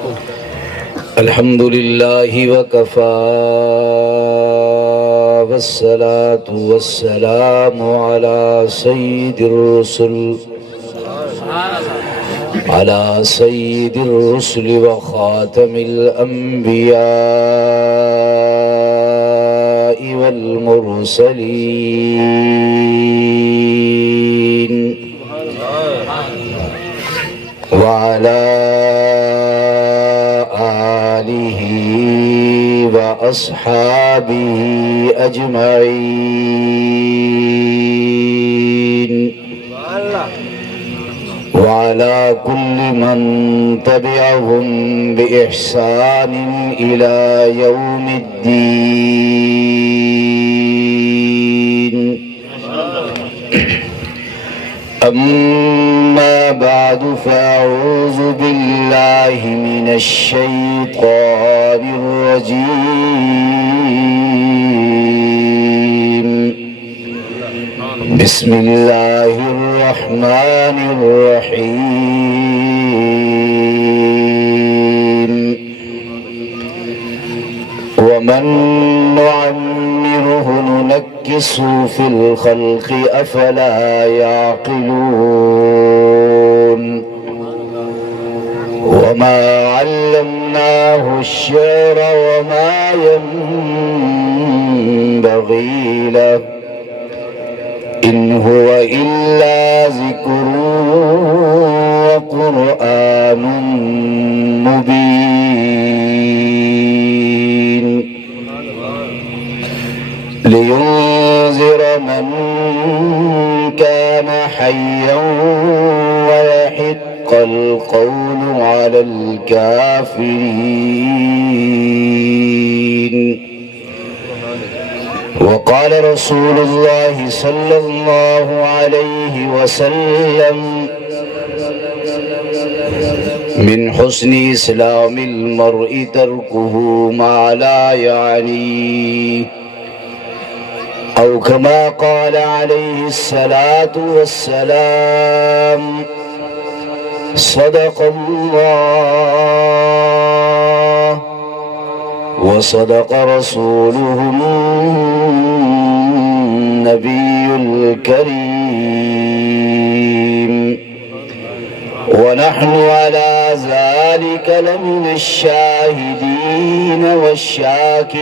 الحمد لله وكفى والصلاة والسلام على سيد الرسل وخاتم الأنبياء والمرسلين وعلى آله وأصحابه أجمعين وعلى كل من تبعهم بإحسان إلى يوم الدين. أما بعد فأعوذ بالله من الشيطان الرجيم. بسم الله الرحمن الرحيم. ومن نعمره ننكسه في الخلق أفلا يعقلون. وما علمناه الشعر وما ينبغي له إن هو إلا ذكر وقرآن مبين لينذر من كان حيا ويحق القول على الكافرين. وقال رسول الله صلى الله عليه وسلم: من حسن إسلام المرء تركه ما لا يعنيه، أو كما قال عليه الصلاة والسلام. صدق الله وصدق رسوله النبي الكريم، ونحن على ذلك لمن الشاهدين والشاكرين،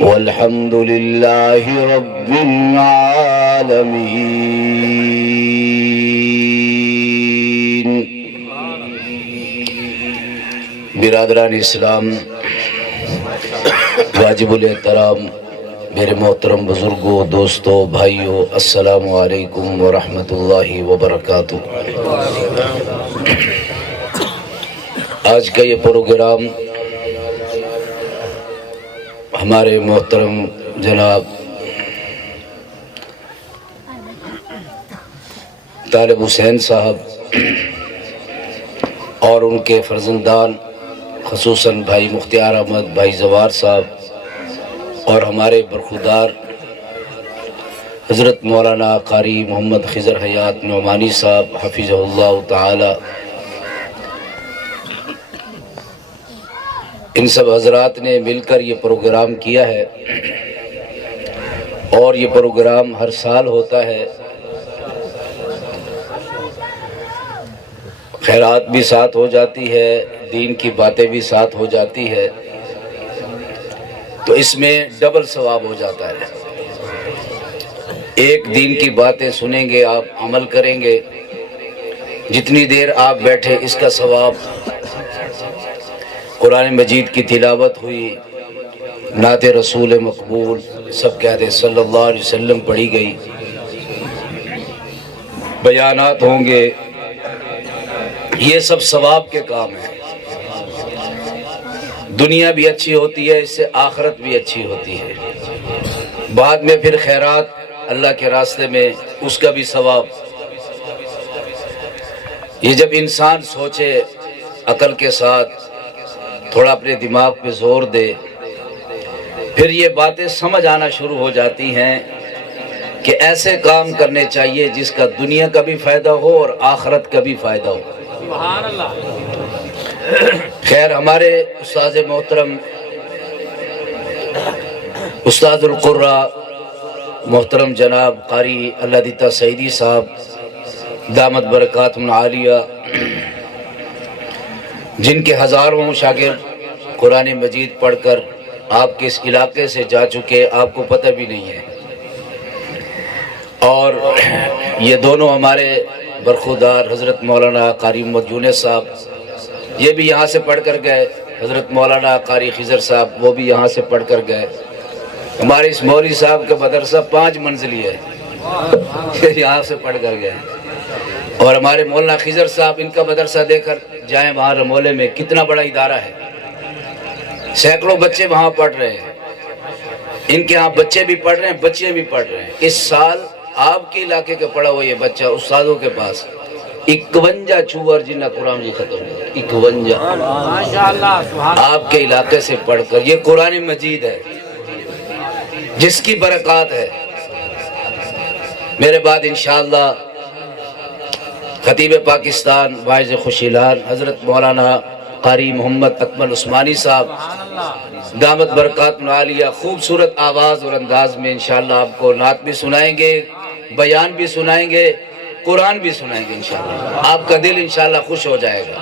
والحمد لله رب العالمين. برادران اسلام، واجب الاحترام میرے محترم بزرگوں، دوستوں، بھائیوں، السلام علیکم ورحمۃ اللہ وبرکاتہ۔ آج کا یہ پروگرام ہمارے محترم جناب طالب حسین صاحب اور ان کے فرزندان خصوصاً بھائی مختار احمد، بھائی زوار صاحب اور ہمارے برخودار حضرت مولانا قاری محمد خضر حیات نعمانی صاحب حفظہ اللہ تعالی، ان سب حضرات نے مل کر یہ پروگرام کیا ہے، اور یہ پروگرام ہر سال ہوتا ہے۔ خیرات بھی ساتھ ہو جاتی ہے، دین کی باتیں بھی ساتھ ہو جاتی ہے، تو اس میں ڈبل ثواب ہو جاتا ہے۔ ایک دین کی باتیں سنیں گے، آپ عمل کریں گے، جتنی دیر آپ بیٹھے اس کا ثواب، قرآن مجید کی تلاوت ہوئی، نعت رسول مقبول سب کہتے صلی اللہ علیہ وسلم پڑھی گئی، بیانات ہوں گے، یہ سب ثواب کے کام ہیں۔ دنیا بھی اچھی ہوتی ہے، اس سے آخرت بھی اچھی ہوتی ہے۔ بعد میں پھر خیرات اللہ کے راستے میں، اس کا بھی ثواب۔ یہ جب انسان سوچے عقل کے ساتھ، تھوڑا اپنے دماغ پہ زور دے، پھر یہ باتیں سمجھ آنا شروع ہو جاتی ہیں کہ ایسے کام کرنے چاہیے جس کا دنیا کا بھی فائدہ ہو اور آخرت کا بھی فائدہ ہو۔ خیر، ہمارے استاد محترم استاد القرآ محترم جناب قاری اللہ دیتا سعیدی صاحب دامت برکاتہم العالیہ، جن کے ہزاروں شاگرد قرآن مجید پڑھ کر آپ کے اس علاقے سے جا چکے، آپ کو پتہ بھی نہیں ہے، اور یہ دونوں ہمارے برخودار حضرت مولانا قاری محمد یونس صاحب، یہ بھی یہاں سے پڑھ کر گئے، حضرت مولانا قاری خضر صاحب وہ بھی یہاں سے پڑھ کر گئے۔ ہمارے اس مولوی صاحب کا مدرسہ 5 منزلی ہے، یہاں سے پڑھ کر گئے، اور ہمارے مولانا خضر صاحب، ان کا مدرسہ دے کر جائیں وہاں رمولے میں، کتنا بڑا ادارہ ہے، سینکڑوں بچے وہاں پڑھ رہے ہیں، ان کے ہاں بچے بھی پڑھ رہے ہیں، بچے بھی پڑھ رہے ہیں۔ اس سال آپ کے علاقے کا پڑھا ہوا یہ بچہ استادوں کے پاس 51 چوور جنہ قرآن جی ختم ہے، 51 آپ کے علاقے سے پڑھ کر۔ یہ قرآن مجید ہے جس کی برکات ہے۔ میرے بعد انشاءاللہ خطیب پاکستان واعظ خوشیلان حضرت مولانا قاری محمد اکمل عثمانی صاحب دامت برکات العالیہ خوبصورت آواز اور انداز میں انشاءاللہ آپ کو نعت بھی سنائیں گے، بیان بھی سنائیں گے، قرآن بھی سنائیں گے انشاءاللہ۔ آپ کا دل انشاءاللہ خوش ہو جائے گا۔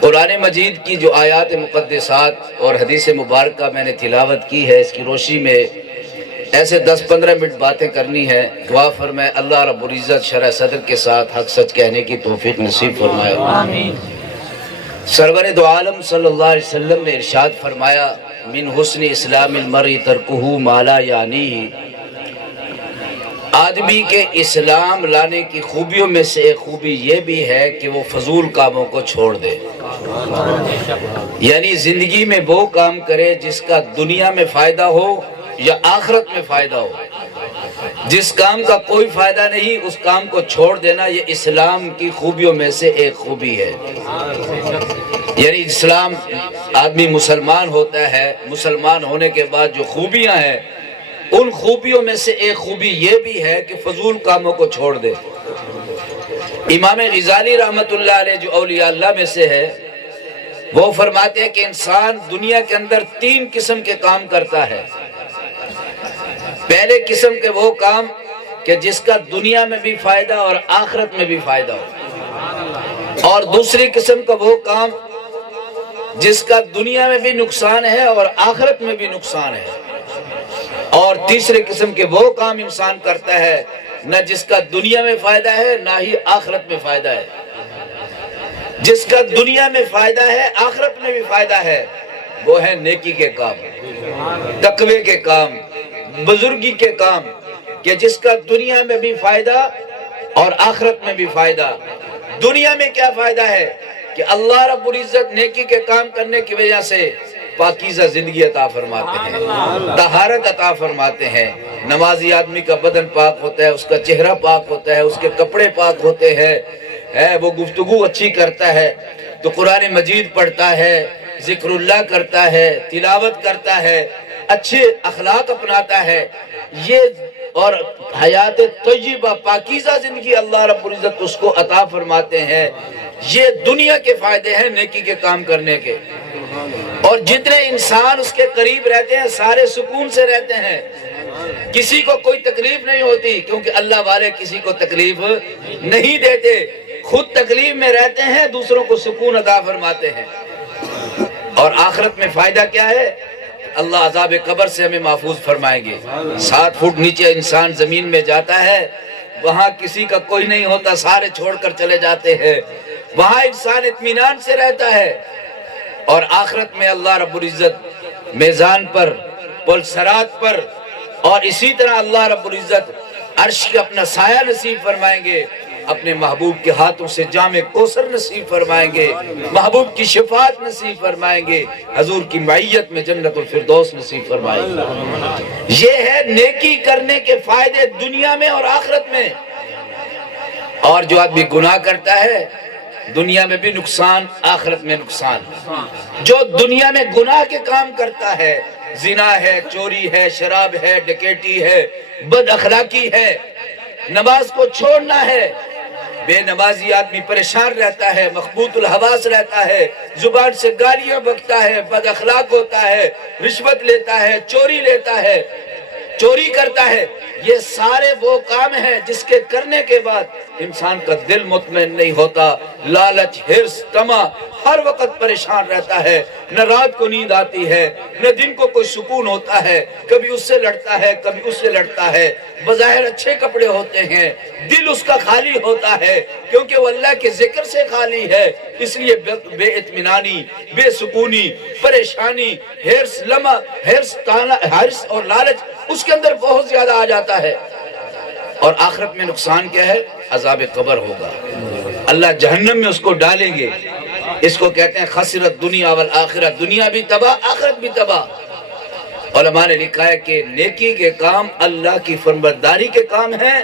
قرآن مجید کی جو آیات مقدسات اور حدیث مبارکہ میں نے تلاوت کی ہے، اس کی روشنی میں ایسے 10-15 منٹ باتیں کرنی ہے۔ دعا فرمائے اللہ رب العزت شرح صدر کے ساتھ حق سچ کہنے کی توفیق نصیب فرمائے۔ آمین۔ سرور دو عالم صلی اللہ علیہ وسلم نے ارشاد فرمایا، من حسن اسلام المرء ترکہ ما لا یعنیہ، آدمی کے اسلام لانے کی خوبیوں میں سے ایک خوبی یہ بھی ہے کہ وہ فضول کاموں کو چھوڑ دے، یعنی زندگی میں وہ کام کرے جس کا دنیا میں فائدہ ہو یا آخرت میں فائدہ ہو۔ جس کام کا کوئی فائدہ نہیں اس کام کو چھوڑ دینا، یہ اسلام کی خوبیوں میں سے ایک خوبی ہے۔ یعنی اسلام آدمی مسلمان ہوتا ہے، مسلمان ہونے کے بعد جو خوبیاں ہیں ان خوبیوں میں سے ایک خوبی یہ بھی ہے کہ فضول کاموں کو چھوڑ دے۔ امام غزالی رحمت اللہ علیہ جو اولیاء اللہ میں سے ہے، وہ فرماتے ہیں کہ انسان دنیا کے اندر 3 قسم کے کام کرتا ہے۔ پہلے قسم کے وہ کام کہ جس کا دنیا میں بھی فائدہ اور آخرت میں بھی فائدہ ہو، اور دوسری قسم کا وہ کام جس کا دنیا میں بھی نقصان ہے اور آخرت میں بھی نقصان ہے، اور تیسرے قسم کے وہ کام انسان کرتا ہے نہ جس کا دنیا میں فائدہ ہے نہ ہی آخرت میں فائدہ ہے۔ جس کا دنیا میں فائدہ ہے آخرت میں بھی فائدہ ہے وہ ہے نیکی کے کام، تقوی کے کام، بزرگی کے کام، کہ جس کا دنیا میں بھی فائدہ اور آخرت میں بھی فائدہ۔ دنیا میں کیا فائدہ ہے کہ اللہ رب العزت نیکی کے کام کرنے کی وجہ سے پاکیزہ زندگی عطا فرماتے ہیں، طہارت عطا فرماتے ہیں۔ نمازی آدمی کا بدن پاک ہوتا ہے، اس کا چہرہ پاک ہوتا ہے، اس کے کپڑے پاک ہوتے ہیں، وہ گفتگو اچھی کرتا ہے تو قرآن مجید پڑھتا ہے، ذکر اللہ کرتا ہے، تلاوت کرتا ہے، اچھے اخلاق اپناتا ہے، یہ اور حیات طیبہ پاکیزہ زندگی اللہ رب العزت اس کو عطا فرماتے ہیں۔ یہ دنیا کے فائدے ہیں نیکی کے کام کرنے کے، اور جتنے انسان اس کے قریب رہتے ہیں سارے سکون سے رہتے ہیں، کسی کو کوئی تکلیف نہیں ہوتی، کیونکہ اللہ والے کسی کو تکلیف نہیں دیتے، خود تکلیف میں رہتے ہیں، دوسروں کو سکون عطا فرماتے ہیں۔ اور آخرت میں فائدہ کیا ہے؟ اللہ عذاب قبر سے ہمیں محفوظ فرمائیں گے۔ 7 فٹ نیچے انسان زمین میں جاتا ہے، وہاں کسی کا کوئی نہیں ہوتا، سارے چھوڑ کر چلے جاتے ہیں، وہاں انسان اطمینان سے رہتا ہے۔ اور آخرت میں اللہ رب العزت میزان پر، پل صراط پر، اور اسی طرح اللہ رب العزت عرش کے اپنا سایہ نصیب فرمائیں گے، اپنے محبوب کے ہاتھوں سے جام کوثر نصیب فرمائیں گے، محبوب کی شفاعت نصیب فرمائیں گے، حضور کی معیت میں جنت الفردوس نصیب فرمائیں گے۔ یہ ہے نیکی کرنے کے فائدے دنیا میں اور آخرت میں۔ اور جو آدمی گناہ کرتا ہے دنیا میں بھی نقصان، آخرت میں نقصان۔ جو دنیا میں گناہ کے کام کرتا ہے، زنا ہے، چوری ہے، شراب ہے، ڈکیٹی ہے، بد اخلاقی ہے، نماز کو چھوڑنا ہے، بے نمازی آدمی پریشان رہتا ہے، مخبوط الحواس رہتا ہے، زبان سے گالیاں بکتا ہے، بد اخلاق ہوتا ہے، رشوت لیتا ہے، چوری لیتا ہے، چوری کرتا ہے۔ یہ سارے وہ کام ہیں جس کے کرنے کے بعد انسان کا دل مطمئن نہیں ہوتا، لالچ، حرص، طمع، ہر وقت پریشان رہتا ہے، نہ رات کو نیند آتی ہے، نہ دن کو کوئی سکون ہوتا ہے، کبھی اس سے لڑتا ہے، کبھی اس سے لڑتا ہے، بظاہر اچھے کپڑے ہوتے ہیں، دل اس کا خالی ہوتا ہے کیونکہ وہ اللہ کے ذکر سے خالی ہے، اس لیے بے اطمینانی، بے سکونی، پریشانی، حرص اور لالچ اس کے اندر بہت زیادہ آ جاتا ہے۔ اور آخرت میں نقصان کیا ہے؟ عذاب قبر ہوگا، اللہ جہنم میں اس کو ڈالیں گے۔ اس کو کہتے ہیں خسرت دنیا والآخرہ، دنیا بھی تباہ، آخرت بھی تباہ۔ علماء نے لکھا ہے کہ نیکی کے کام اللہ کی فرمانبرداری کے کام ہیں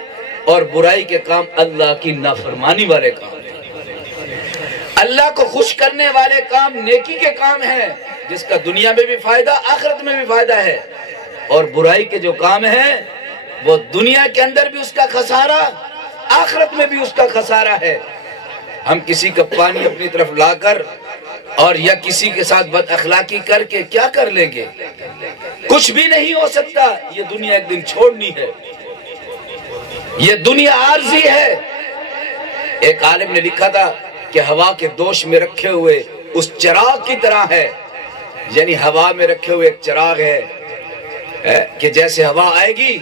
اور برائی کے کام اللہ کی نافرمانی والے کام ہیں۔ اللہ کو خوش کرنے والے کام نیکی کے کام ہیں جس کا دنیا میں بھی فائدہ، آخرت میں بھی فائدہ ہے، اور برائی کے جو کام ہیں وہ دنیا کے اندر بھی اس کا خسارہ، آخرت میں بھی اس کا خسارہ ہے۔ ہم کسی کا پانی اپنی طرف لا کر اور یا کسی کے ساتھ بد اخلاقی کر کے کیا کر لیں گے؟ کچھ بھی نہیں ہو سکتا، یہ دنیا ایک دن چھوڑنی ہے، یہ دنیا عارضی ہے۔ ایک عالم نے لکھا تھا کہ ہوا کے دوش میں رکھے ہوئے اس چراغ کی طرح ہے، یعنی ہوا میں رکھے ہوئے ایک چراغ ہے کہ جیسے ہوا آئے گی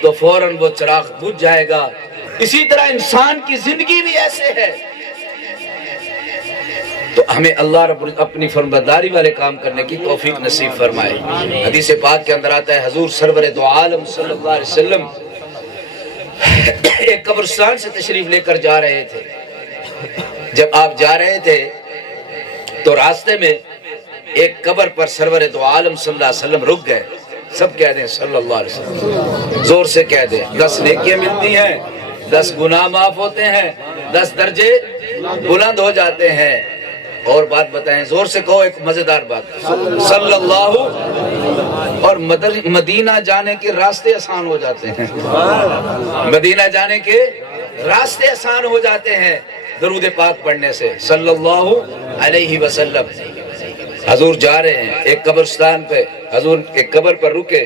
تو فوراً وہ چراغ بجھ جائے گا۔ اسی طرح انسان کی زندگی بھی ایسے ہے۔ تو ہمیں اللہ رب اپنی فرمانبرداری والے کام کرنے کی توفیق نصیب فرمائے۔ حدیث پاک کے اندر آتا ہے حضور سرور دو عالم صلی اللہ علیہ وسلم ایک قبرستان سے تشریف لے کر جا رہے تھے۔ جب آپ جا رہے تھے تو راستے میں ایک قبر پر سرور دو عالم صلی اللہ علیہ وسلم رک گئے۔ سب کہہ دیں صلی اللہ علیہ وسلم، زور سے کہہ دیں، 10 نیکیاں ملتی ہیں، 10 گناہ معاف ہوتے ہیں، 10 درجے بلند ہو جاتے ہیں۔ اور بات بتائیں، زور سے کہو ایک مزیدار بات، صلی اللہ، اور مدینہ جانے کے راستے آسان ہو جاتے ہیں، مدینہ جانے کے راستے آسان ہو جاتے ہیں درود پاک پڑھنے سے صلی اللہ علیہ وسلم۔ حضور جا رہے ہیں ایک قبرستان پہ، حضور ایک قبر پر رکے،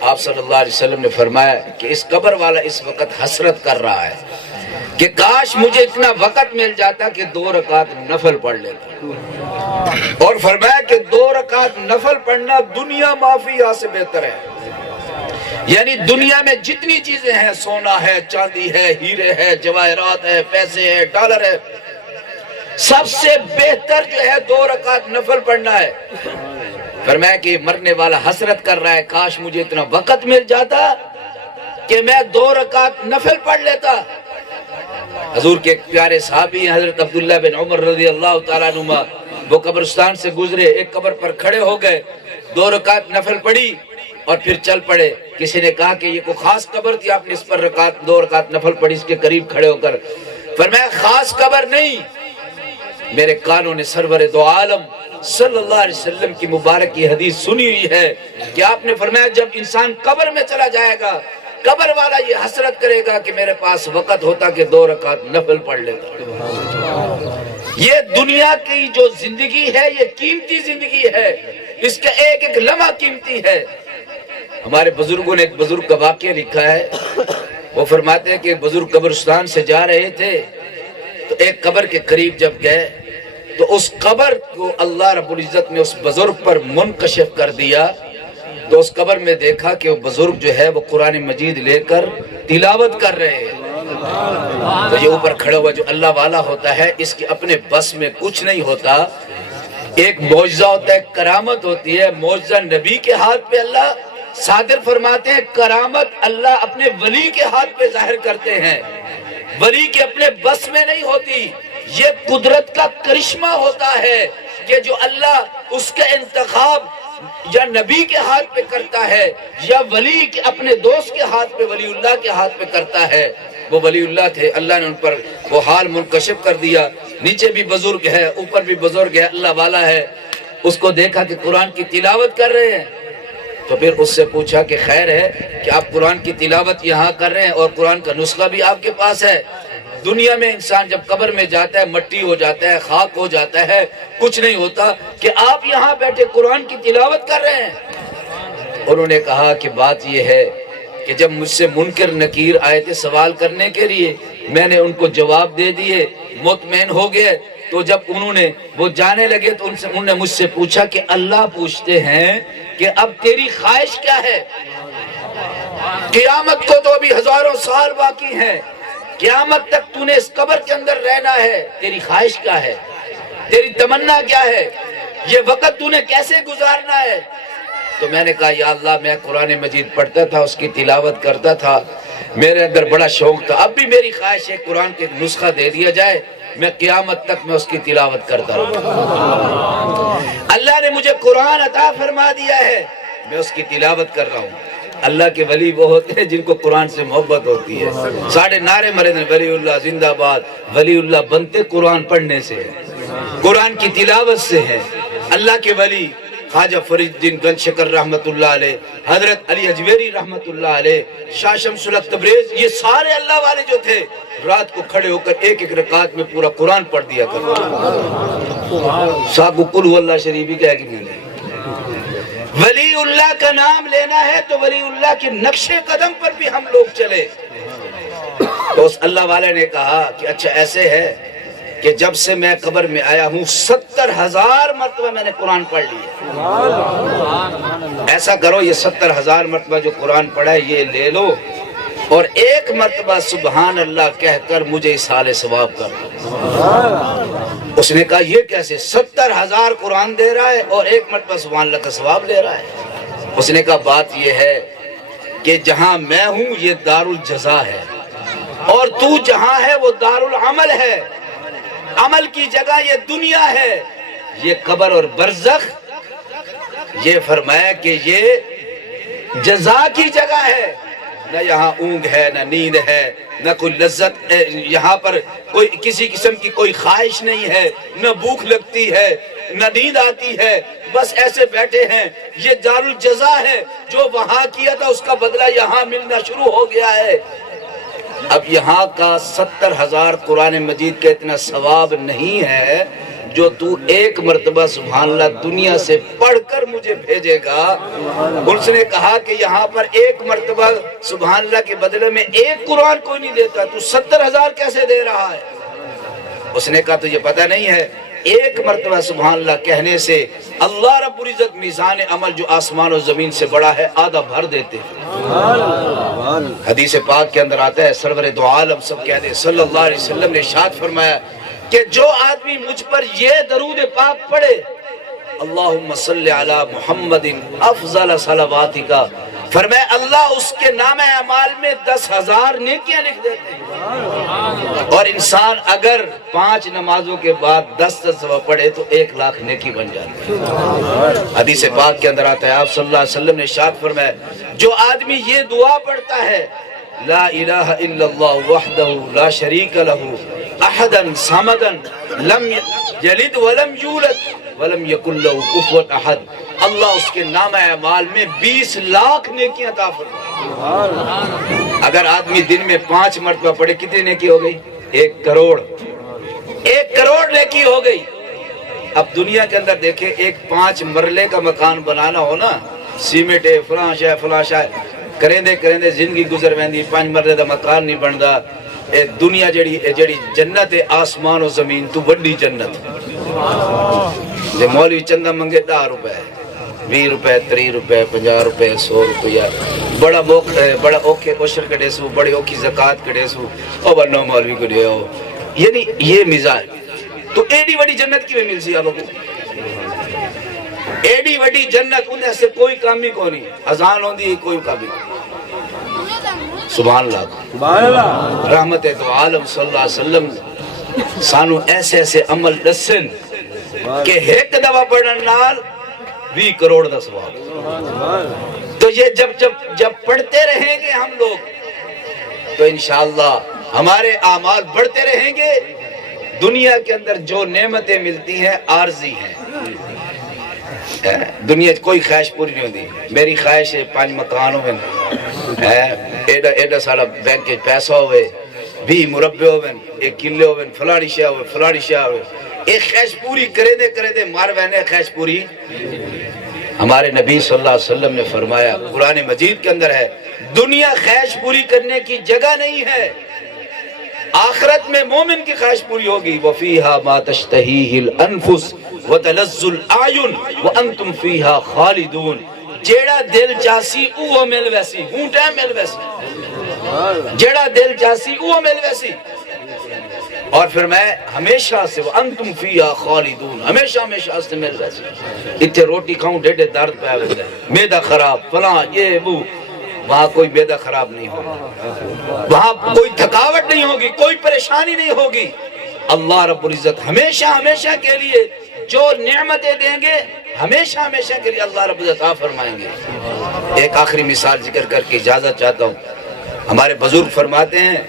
آپ صلی اللہ علیہ وسلم نے فرمایا کہ اس قبر والا اس وقت حسرت کر رہا ہے کہ کاش مجھے اتنا وقت مل جاتا کہ 2 رکعت نفل پڑھ لیتا، اور فرمایا کہ 2 رکعت نفل پڑھنا دنیا معافیہ سے بہتر ہے۔ یعنی دنیا میں جتنی چیزیں ہیں، سونا ہے، چاندی ہے، ہیرے ہے، جواہرات ہے، پیسے ہے، ڈالر ہے، سب سے بہتر جو ہے 2 رکعت نفل پڑھنا ہے۔ فرمایا کہ مرنے والا حسرت کر رہا ہے، کاش مجھے اتنا وقت مل جاتا کہ میں 2 رکعت نفل پڑھ لیتا۔ حضور کے ایک پیارے صحابی ہیں حضرت عبداللہ بن عمر رضی اللہ تعالیٰ عنہ، وہ قبرستان سے گزرے، ایک قبر پر کھڑے ہو گئے، 2 رکعت نفل پڑھی اور پھر چل پڑے۔ کسی نے کہا کہ یہ کوئی خاص قبر تھی، آپ نے اس پر 2 رکعت نفل پڑھی اس کے قریب کھڑے ہو کر؟ فرمایا خاص قبر نہیں، میرے کانوں نے سرور دو عالم صلی اللہ علیہ وسلم کی مبارک کی حدیث سنی ہوئی ہے کہ آپ نے فرمایا جب انسان قبر میں چلا جائے گا، قبر والا یہ حسرت کرے گا کہ میرے پاس وقت ہوتا کہ 2 رکعت نفل پڑھ لیتا۔ یہ دنیا کی جو زندگی ہے یہ قیمتی زندگی ہے، اس کا ایک ایک لمحہ قیمتی ہے۔ ہمارے بزرگوں نے ایک بزرگ کا واقعہ لکھا ہے، وہ فرماتے ہیں کہ بزرگ قبرستان سے جا رہے تھے تو ایک قبر کے قریب جب گئے تو اس قبر کو اللہ رب العزت نے اس بزرگ پر منکشف کر دیا، تو اس قبر میں دیکھا کہ وہ بزرگ جو ہے وہ قرآن مجید لے کر تلاوت کر رہے ہیں۔ تو یہ اوپر کھڑا ہوا جو اللہ والا ہوتا ہے، اس کے اپنے بس میں کچھ نہیں ہوتا، ایک معجزہ ہوتا ہے، کرامت ہوتی ہے، معجزہ نبی کے ہاتھ پہ اللہ صادر فرماتے ہیں، کرامت اللہ اپنے ولی کے ہاتھ پہ ظاہر کرتے ہیں، ولی کے اپنے بس میں نہیں ہوتی۔ یہ قدرت کا کرشمہ ہوتا ہے کہ جو اللہ اس کا انتخاب یا نبی کے ہاتھ پہ کرتا ہے یا ولی کے اپنے دوست کے ہاتھ پہ، ولی اللہ کے ہاتھ پہ کرتا ہے۔ وہ ولی اللہ تھے، اللہ نے ان پر وہ حال منکشف کر دیا، نیچے بھی بزرگ ہے، اوپر بھی بزرگ ہے، اللہ والا ہے۔ اس کو دیکھا کہ قرآن کی تلاوت کر رہے ہیں، تو پھر اس سے پوچھا کہ خیر ہے کہ آپ قرآن کی تلاوت یہاں کر رہے ہیں اور قرآن کا نسخہ بھی آپ کے پاس ہے؟ دنیا میں انسان جب قبر میں جاتا ہے مٹی ہو جاتا ہے، خاک ہو جاتا ہے، کچھ نہیں ہوتا، کہ آپ یہاں بیٹھے قرآن کی تلاوت کر رہے ہیں۔ انہوں نے کہا کہ بات یہ ہے کہ جب مجھ سے منکر نکیر آئے تھے سوال کرنے کے لیے، میں نے ان کو جواب دے دیے، مطمئن ہو گئے، تو جب وہ جانے لگے تو انہوں نے مجھ سے پوچھا کہ اللہ پوچھتے ہیں کہ اب تیری خواہش کیا ہے؟ قیامت کو تو ابھی ہزاروں سال باقی ہیں، قیامت تک تو نے اس قبر کے اندر رہنا ہے، تیری خواہش کیا ہے؟ تیری تمنا کیا ہے؟ یہ وقت تو نے کیسے گزارنا ہے؟ تو میں نے کہا یا اللہ میں قرآن مجید پڑھتا تھا، اس کی تلاوت کرتا تھا، میرے اندر بڑا شوق تھا، اب بھی میری خواہش ہے قرآن کے نسخہ دے دیا جائے، میں قیامت تک میں اس کی تلاوت کرتا رہوں۔ اللہ نے مجھے قرآن عطا فرما دیا ہے، میں اس کی تلاوت کر رہا ہوں۔ اللہ کے ولی وہ ہوتے ہیں جن کو قرآن سے محبت ہوتی ہے، ساڑھے نعرے مرے دن ولی اللہ زندہ باد، ولی اللہ بنتے قرآن پڑھنے سے ہے، قرآن کی تلاوت سے ہے۔ اللہ کے ولی خواجہ فرید الدین گنج شکر رحمت اللہ علیہ، حضرت علی اجویری رحمت اللہ علیہ، شاہ شمس الحق تبریز، یہ سارے اللہ والے جو تھے رات کو کھڑے ہو کر ایک ایک رکعت میں پورا قرآن پڑھ دیا کرتے۔ صاحب کو قل هو اللہ شریف ہی کہہ کہ ملے۔ ولی اللہ کا نام لینا ہے تو ولی اللہ کے نقش قدم پر بھی ہم لوگ چلے۔ تو اس اللہ والے نے کہا کہ اچھا ایسے ہے کہ جب سے میں قبر میں آیا ہوں 70,000 مرتبہ میں نے قرآن پڑھ لیا۔ ایسا کرو یہ 70,000 مرتبہ جو قرآن پڑھا ہے یہ لے لو اور ایک مرتبہ سبحان اللہ کہہ کر مجھے اصحال ثواب کر۔ اس نے کہا یہ کیسے؟ 70,000 قرآن دے رہا ہے اور ایک مرتبہ سبحان اللہ کا ثواب لے رہا ہے۔ اس نے کہا بات یہ ہے کہ جہاں میں ہوں یہ دار الجزا ہے اور تو جہاں ہے وہ دار العمل ہے، عمل کی جگہ یہ دنیا ہے، یہ قبر اور برزخ، یہ فرمایا کہ یہ جزا کی جگہ ہے، نہ یہاں اونگ ہے نہ نیند ہے نہ کوئی لذت، یہاں پر کوئی کسی قسم کی کوئی خواہش نہیں ہے، نہ بھوک لگتی ہے نہ نیند آتی ہے، بس ایسے بیٹھے ہیں۔ یہ دار الجزا ہے، جو وہاں کیا تھا اس کا بدلہ یہاں ملنا شروع ہو گیا ہے۔ اب یہاں کا 70,000 قرآن مجید کا اتنا ثواب نہیں ہے جو تو ایک مرتبہ سبحان اللہ دنیا سے پڑھ کر مجھے بھیجے گا۔ اس نے کہا کہ یہاں پر ایک مرتبہ سبحان اللہ کے بدلے میں ایک قرآن کوئی نہیں دیتا، تو 70,000 کیسے دے رہا ہے؟ اس نے کہا تجھے پتہ نہیں ہے ایک مرتبہ سبحان اللہ کہنے سے اللہ رب العزت میزان عمل جو آسمان و زمین سے بڑا ہے آدھا بھر دیتے ہیں۔ حدیث پاک کے اندر آتا ہے سرور دو عالم سب کہتے ہیں صلی اللہ علیہ وسلم نے ارشاد فرمایا کہ جو آدمی مجھ پر یہ درود پاک پڑھے اللہم صلی علی محمد افضل صلواتک، فرمایا اللہ اس کے نام اعمال میں 10,000 نیکیاں لکھ دیتے ہیں، اور انسان اگر 5 نمازوں کے بعد 10 دفعہ پڑھے تو 1,00,000 نیکی بن جاتی ہے۔ حدیث پاک کے اندر آتا ہے آپ صلی اللہ علیہ وسلم نے ارشاد فرمایا جو آدمی یہ دعا پڑھتا ہے لا الہ الا اللہ وحدہ لا شریک لہ احدا صمدا لم یلد ولم یولد ولم یکن لہ کفوا احد، اللہ اس کے نام اعمال میں 20,00,000 نیکیاں عطا فرمائے۔ اگر آدمی دن میں 5 مرتبہ پڑھے کتنی نیکی ہو گئی؟ 1 کروڑ، 1 کروڑ نیکی ہو گئی۔ اب دنیا کے اندر دیکھیں ایک 5 مرلے کا مکان بنانا ہو نا، سیمنٹ ہے فلاں شاہ کریں زندگی گزر ویندی، 5 مرلے دا مکان نہیں بندا۔ دنیا جڑی جنت ہے آسمان و زمین تو بڑی جنت ہے۔ مولوی چندہ منگے 10 روپے 20 روپے 30 روپے 50 روپے 100 روپیہ، بڑا اوکھے عشر کڑے سو، بڑی اوکھی زکاة کڑے سو، او بنو مولوی کو دے ہو، یعنی یہ مزاج۔ تو ایڈی وڈی جنت کی میں مل سی آپ کو، ایڈی وڈی جنت انہیں سے کوئی کامی کو نہیں، اذان ہوندی کوئی کامی کو۔ سبحان اللہ، رحمت دو عالم صلی اللہ علیہ وسلم سانو ایسے ایسے عمل دسن کہ ایک دفعہ پڑھن نال 20 کروڑ دا ثواب۔ تو یہ جب پڑھتے رہیں گے ہم لوگ تو انشاءاللہ ہمارے اعمال بڑھتے رہیں گے۔ دنیا کے اندر جو نعمتیں ملتی ہیں عارضی ہیں، دنیا کوئی خواہش پوری نہیں ہوتی۔ میری خواہش ہے 5 مکان ہوئے، ایڈا سارا بینک کے پیسہ ہوئے، بھی مربع ہوئن ایک کلے ہوئن فلانی شاہ ہوئن فلانی شاہ ہوئن ایک خیش پوری کرے دے مار بہنے خیش پوری. ہمارے نبی صلی اللہ علیہ وسلم نے فرمایا قرآن مجید کے اندر ہے دنیا خیش پوری کرنے کی جگہ نہیں ہے. آخرت میں مومن کی خواہش پوری ہوگی. وَفِيهَا مَا تَشْتَهِيهِ الْأَنفُسُ وَتَلَذُّ الْأَعْيُنُ وَأَنْتُمْ فِيهَا خَالِدُونَ. جیڑا دل چاسی اوہ مل ویسی ہونٹا مل ویسی جیڑا دل چاسی اوہ مل ویسی. اور پھر میں ہمیشہ سے وَأَنْتُمْ فِيهَا خَالِدُونَ ہمیشہ سے مل ویسی. اتنے روٹی کھاؤں ڈیڑے درد پہ آوے دے میدہ خراب فلاں یہ وہ وہاں کوئی میدہ خراب نہیں ہوگی وہاں کوئی تھکاوٹ نہیں ہوگی کوئی پریشانی نہیں ہوگی. اللہ رب العزت ہمیشہ کے لیے جو نعمتیں دیں گے ہمیشہ کے لیے اللہ رب العزت فرمائیں گے. ایک آخری مثال ذکر کر کے اجازت چاہتا ہوں. ہمارے بزرگ فرماتے ہیں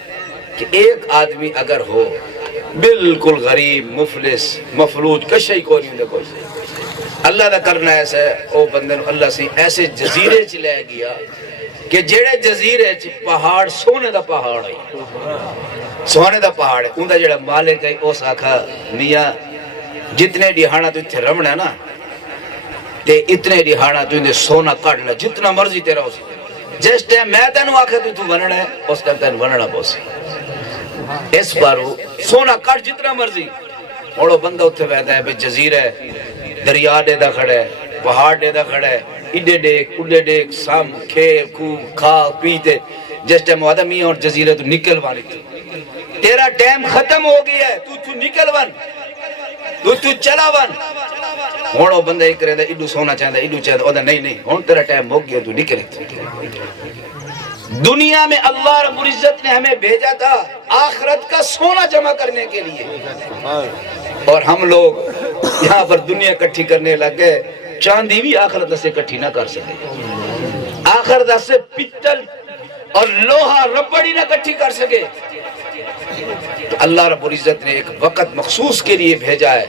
کہ ایک آدمی اگر ہو بالکل غریب مفلس مفلوج کشی کو نہیں کوئی اللہ دا کرنا ایسا ہے او بندے اللہ سے ایسے جزیرے چلے گیا کہ جیڑے جزیرے پہاڑ سونے دا پہاڑ ہے اندھا جیڑا مالک ہے اس آکھا میاں جتنے ڈیہانا تو اتھے رمنا نا تے اتنے ڈیہانا تو اندھے سونا کٹ لے جتنا مرضی تیرا ہو سکتا. جس ٹائم میں تینو آکھا تو وننا ہے اس ٹائم تین وننا بوسی اس بارو سونا کٹ جتنا مرضی. اوڑو بندہ اتھے ویدہ ہے بے جزیرہ ہے دریا دے دا کھڑا ہے پہاڑ دے دا کھڑا ہے اڈے ڈیک اڈے ڈیک سام کھیل کھو کھا پیتے. جس ٹائم وعدہ میاں اور جزیرہ تو نکل وانی تیرا ٹائم ختم ہو گیا ہے تو نکل ون تو چلا ون. ہوڑو بندہ ایک رہے دا اڈو سونا چاہتا اوہ نہیں ہون تیرا ٹائم ہو گیا تو نکلے. دنیا میں اللہ رب العزت نے ہمیں بھیجا تھا آخرت کا سونا جمع کرنے کے لیے اور ہم لوگ یہاں پر دنیا کٹھی کرنے لگ گئے. چاندی بھی آخرت سے کٹھی نہ کر سکے آخرت سے پتل اور لوہا ربڑی نہ کٹھی کر سکے. تو اللہ رب العزت نے ایک وقت مخصوص کے لیے بھیجا ہے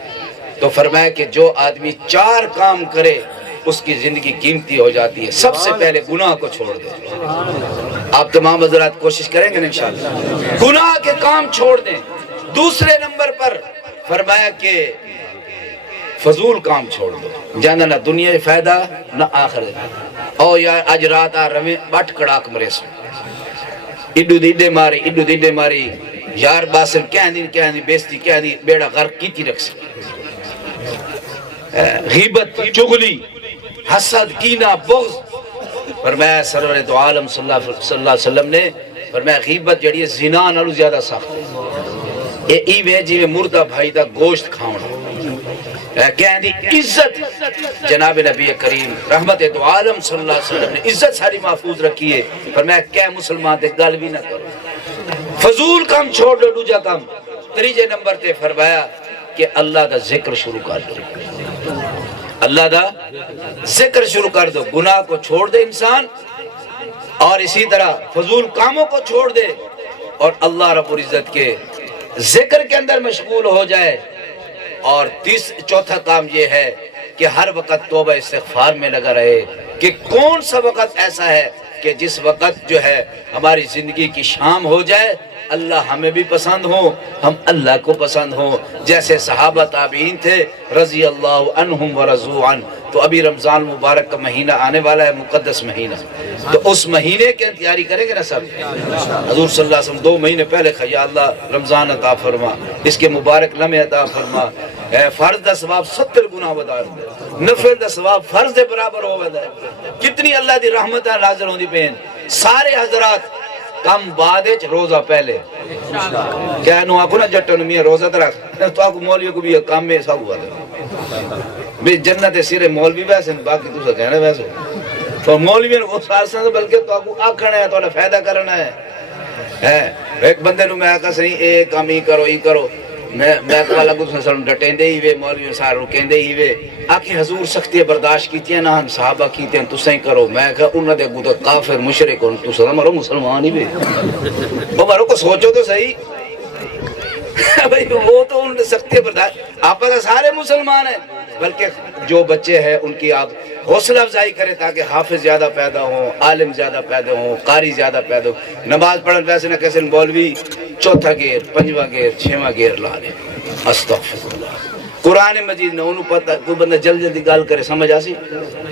تو فرمایا کہ جو آدمی 4 کام کرے اس کی زندگی قیمتی ہو جاتی ہے. سب سے پہلے گناہ کو چھوڑ دیں. آپ تمام حضرات کوشش کریں گے انشاءاللہ گناہ کے کام چھوڑ دیں. دوسرے نمبر پر فرمایا کہ فضول کام چھوڑ دو جانا نہ دنیا فائدہ نہ آخرت. او یا آج رات آ رویں بٹ کڑاک مرے سو اڈو دیڈے ماری یار باسم کیا دی بیستی کیا دی بیڑا غرق کی تھی رکھ سکتی. غیبت چغلی حسد کینہ بغض. فرمایا سرور دو عالم صلی اللہ علیہ وسلم نے فرمایا غیبت جڑی ہے زنا نالو زیادہ سخت ہے. ای وے جی میں مردہ بھائی دا گوشت کھاؤنا کہن دی عزت. جناب نبی کریم رحمت دو عالم صلی اللہ علیہ وسلم نے عزت ساری محفوظ رکھی ہے. فرمایا کہ مسلمان دے گل بھی نہ کرو فضول کام چھوڑ دو. دوجا کام تیجے نمبر تے فرمایا کہ اللہ دا ذکر شروع کر دو. اللہ دا ذکر شروع کر دو. گناہ کو چھوڑ دے انسان اور اسی طرح فضول کاموں کو چھوڑ دے اور اللہ رب العزت کے ذکر کے اندر مشغول ہو جائے. اور چوتھا کام یہ ہے کہ ہر وقت توبہ استغفار میں لگا رہے. کہ کون سا وقت ایسا ہے کہ جس وقت جو ہے ہماری زندگی کی شام ہو جائے اللہ ہمیں بھی پسند ہو ہم اللہ کو پسند ہو. جیسے صحابہ تابعین تھے رضی اللہ عنہم ورضوا عنہ. تو ابھی رمضان مبارک کا مہینہ آنے والا ہے مقدس مہینہ. تو اس مہینے کی تیاری کریں گے نا سب. حضور صلی اللہ علیہ وسلم 2 مہینے پہلے یا اللہ رمضان عطا فرما اس کے مبارک لمحے عطا فرما. فرض دا ثواب 70 گنا ودار نفل دا ثواب فرض دے برابر ہو ودا. کتنی اللہ دی رحمتاں نازل ہوندی پین. سارے حضرات کم بعد روزہ پہلے کیا نو آکو نا جٹن میاں روزہ ترک تو آکو مولوی کو بھی کام میں سا ہوا دے بھی جنت سیرے مولوی ویسے باقی تو سا کہنا ویسے تو مولوی نے وہ سارسان سے بلکہ تو آکو آکھنا ہے تو انہیں فائدہ کرنا ہے. ایک بندے نو میں آکا سنی اے کام ہی کرو میں کو لگو تو سن ڈٹیں دے ہی وے مولوی سارے رکیں دے ہی وے آکھی حضور سختی برداشت کیتی ہیں نہ ہم صحابہ کیتے ہیں تو سہیں کرو. میں کہا انہوں نے گو تو کافر مشرک ہوں تو سنا مرو مسلمان ہی وے وہ مرو کو سوچو تو صحیح بھئی وہ تو انہوں نے سختی برداشت آپ کا سارے مسلمان ہیں. بلکہ جو بچے ہیں ان کی آپ حوصلہ افزائی کریں تاکہ حافظ زیادہ پیدا ہوں عالم زیادہ پیدا ہوں قاری زیادہ پیدا ہوں. نماز پڑھن ویسے نہ کیسے مولوی چوتھا گیئر، پنجواں گیئر، چھواں گیئر لا لے. استغفراللہ. قرآن مجید نے انہوں پتہ کوئی بندہ جلدی گل کرے سمجھ آسی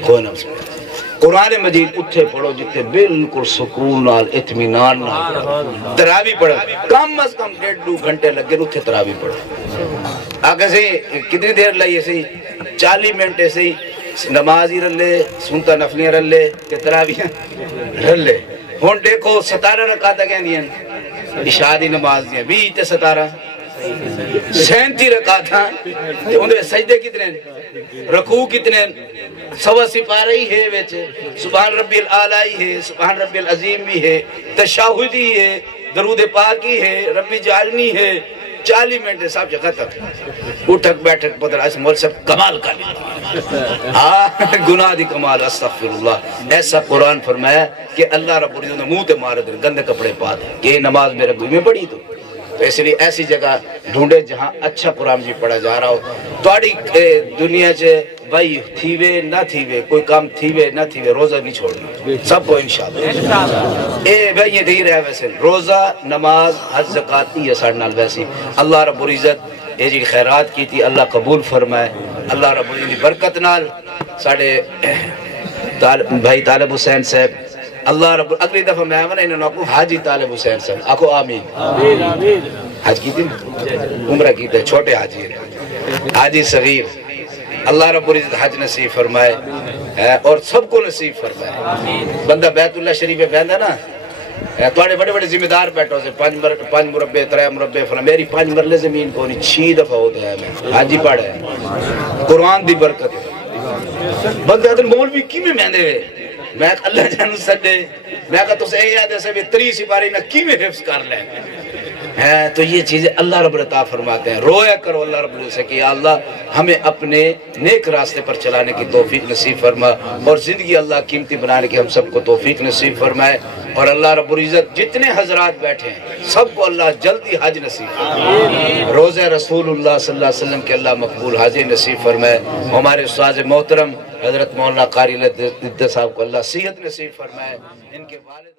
کوئی نہ سمجھ. قرآن مجید اتھے پڑھو جتے بالکل سکون نال اطمینان نال. تراوی پڑھو کم از کم 1.5 گھنٹے لگے اتھے تراوی پڑھو. آگے سے کتنی دیر لائیے سی 40 منٹ سے نماز ہی رلے سنتا نفلیاں رلے کہ تراویاں رلے. ہون دیکھو 17 رکعتاں کہندیاں عشاء دی نماز دیاں 20 تے 17 37 رکعتاں تے اندے سجدے کتنے رکوع کتنے سوا سپارہ ہی ہے وچ سبحان ربی الاعلی ہے سبحان ربی العظیم بھی ہے تشہد ہی ہے درود پاک ہی ہے ربی جعلنی ہے. 40 منٹ صاحب جگہ تک اٹھک بیٹھک بدل ایسے مول صاحب کمال کا گناہ دی کمال. استغفراللہ. ایسا قرآن فرمایا کہ اللہ رب العزت نے منہ تے مار دے گندے کپڑے پا دے کہ یہ نماز میرے گوئی میں پڑھی. تو اس لیے ایسی جگہ ڈھونڈے جہاں اچھا قرآن جی پڑھا جا رہا ہو. توڑی دنیا چ بھائی تھیوے نہ تھیوے کوئی کام تھیوے نہ تھیوے روزہ نہیں چھوڑنا سب کو انشاءاللہ. اے بھائی یہ دھی رہا ویسے روزہ نماز حج زکات یہ ساڑھ نال ویسی. اللہ رب العزت یہ جی خیرات کی تھی اللہ قبول فرمائے. اللہ رب العزت کی برکت نال ساڑھے بھائی طالب حسین صاحب اللہ رب اگلی دفعہ میں آئے انہوں نے آکو حاجی طالب حسین صاحب آکو آمین. حج کی تھی عمرہ کی تھی چھوٹے حاجی حاجی صغیر. اللہ رب العزت حج نصیب فرمائے اور سب کو نصیب فرمائے. بندہ بیت اللہ شریف بیندہ نا توڑے بڑے بڑے ذمہ دار بیٹھو سے 5 مربع 3 مربع فلا میری 5 مرلے زمین کو نہیں 6 دفعہ ہوتا ہے میں حاجی پڑھا ہے قرآن دی برکت. بندہ دن مولوی کی میں مہندے ہوئے میں اللہ جانو سدے میں کہا تو سے یاد ہے سبھی 3 سپاری نہ کی میں حفظ کر لیں. تو یہ چیزیں اللہ رب العزت فرماتے ہیں. رویا کرو اللہ رب العزت سے کہ یا اللہ ہمیں اپنے نیک راستے پر چلانے کی توفیق نصیب فرما اور زندگی اللہ قیمتی بنانے کی ہم سب کو توفیق نصیب فرمائے. اور اللہ رب العزت جتنے حضرات بیٹھے ہیں سب کو اللہ جلدی حج نصیب فرمائے. روزہ رسول اللہ صلی اللہ علیہ وسلم کے اللہ مقبول حاجی نصیب فرمائے. ہمارے استاد محترم حضرت مولانا قاری صاحب کو اللہ صحت نصیب فرمائے. ان کے والد